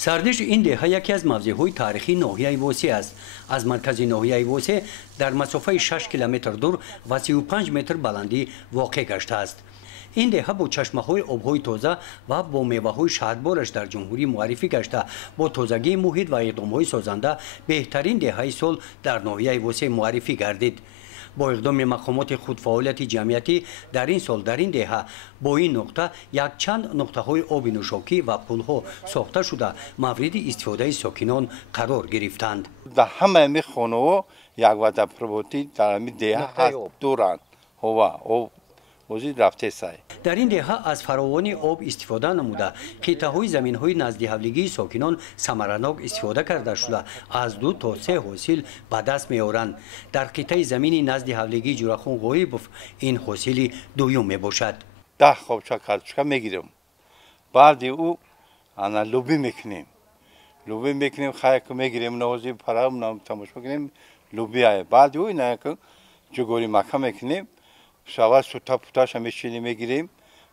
سردش این دهه یکی از موضع‌های تاریخی ناحیه ووسه است. از مرکز ناحیه ووسه در مسافه 6 کیلومتر دور و 35 متر بلندی واقع گشته است. این دهه با چشمه‌های آب‌های تازه و با میوه‌های شهربارش در جمهوری معرفی گشته، با تازگی محیط و اقدام‌های سازنده بهترین دهه سال در ناحیه ووسه معرفی گردید. با اقدام مقامات خود فعالیت جمعیتی در این سال در این دهه با این نقطه یک چند نقطه‌های آب نوشاکی و پل‌ها ساخته شده مورد استفاده ساکنان قرار گرفتند. در همه خانه‌ها یک وعده پروتی در همین دهه دوران هوا آب وجود رفته سای. در این دهه از فراوانی آب استفاده نموده قطعه‌های زمین‌های نزد حولیگی ساکنان ثمرناک استفاده کرده شده از 2 تا 3 حاصل به دست می‌آورند. در قطعه زمینی نزد حولیگی جورخان غایبوف این حاصل دوم میباشد. 10 خوابچه کارتوشکا میگیریم. بعد او انا لوبی میکنیم خایک میگیریم نوازی پرام نام تماش میکنیم لوبی ای بعد او اینا که جگوری مکه میکنیم شواز سوتا پوتاش میشینیم میگیریم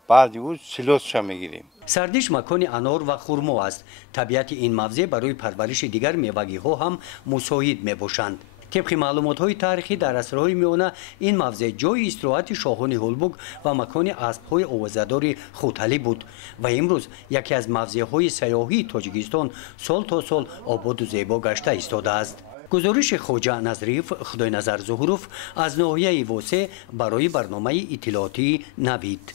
بعد او سیلوسش میگیریم. سردش مکان انار و خرما است. طبیعت این موضع برای پرورش دیگر میوه‌ها هم مساعد میباشند. طبق معلومات‌های تاریخی در عصرهای میانه این موضع جای استراحت شاهان هولبوک و مکان اسب‌های آوازه‌دار خوتلی بود و امروز یکی از موضع‌های سیاحی تاجیکستان سال تا سال آباد و زیبا گشته ایستاده است. گزارش خواجه نظریف خدای نظر ظهوروف از ناحیه ووسه برای برنامه اطلاعاتی نوید.